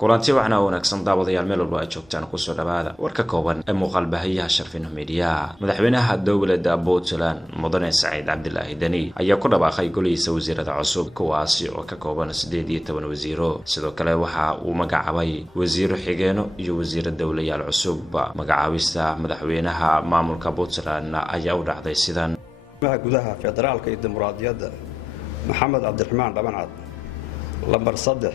kulanti waxna wanaagsan daawadayaal meel walba ay joogtaan ku soo dhawaada warka kooban ee muuqaal baahiyaha sharfin media madaxweynaha dowladda Puntland Mudane Saciid Cabdilaahi Dani ayaa ku dhawaaqay golihiisa wasiirada cusub kuwaasi oo ka kooban 18 wasiiro sidoo kale waxa uu magacaabay wasiiro xigeeno iyo wasiiro dawlayaal cusub magacaabista madaxweynaha maamulka Puntland ayaa u dhacday sidan gudaha federaalka iyo dimuqraadiyadda Maxamed Cabdiraxmaan Dhabancad lambar 3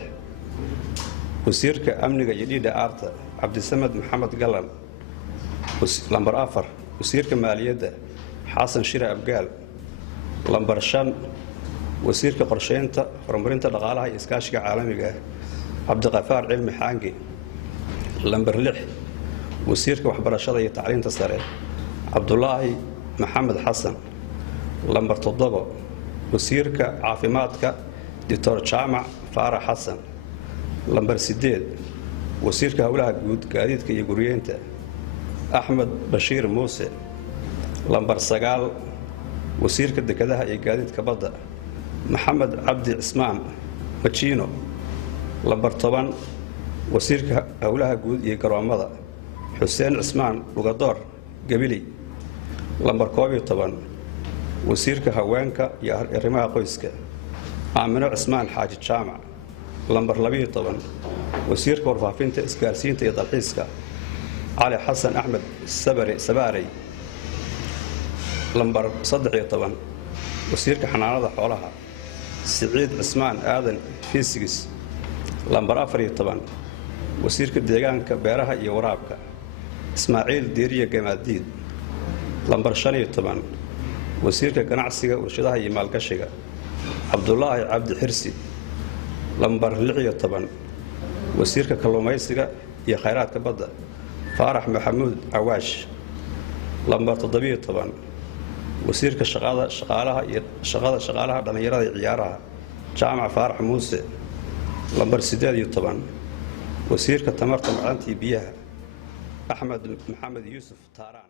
wasiirka amniga iyo DDR-ta Cabdisamed Maxamed Galan lambar 4 wasiirka maaliyadda Xasan Shire Abgaal lambar 5 wasiirka qorsheynta horumarinta dhaqaalaha iyo iskaashiga caalamiga Cabdiqafaar Cilmi Xaangi lambar 6 wasiirka waxbarashada iyo tacliinta sare Cabdullaahi Maxamed Xasan lambar 7 wasiirka caafimaadka Dr. Jaamac Faarax Xasan lambar 8 wasiirka hawlaha guud gaadiidka iyo guriyeynta Axmed Bashiir Muuse lambar 9 wasiirka dekedaha iyo gaadiidka badda Maxamed Cabdi Cismaan Machino lambar 10 wasiirka hawlaha guud iyo garoomada Xuseen Cismaan Lugadoor Gabili lambar 11 wasiirka haweenka iyo arrimaha qoyska Aamino Cismaan Xaaji Jaamac lambar 12 wasiirka warfaafinta isgaarsiinta iyo dalxiiska Ali Xasan Axmed Sabaarey lambar 13 wasiirka xanaanada xoolaha Siciid Cismaan Aadan Fiisigis lambar 14 wasiirka deegaanka beeraha iyo waraabka Ismaaciil Diiriye Gamaadiid lambar 15 wasiirka ganacsiga warshadaha iyo maalgashiga Cabdullaahi Cabdi Xirsi lambar 16 wasiirka kalluumaysiga iyo khayraadka badda Faarax Maxamuud Awaash lambar 17 wasiirka shaqaalaha dhalinyarada iyo ciyaaraha Jaamac Faarax Muuse lambar 18 wasiirka tamarta macdanta iyo biyaha Axmed Maxamed Yuusuf Taaraan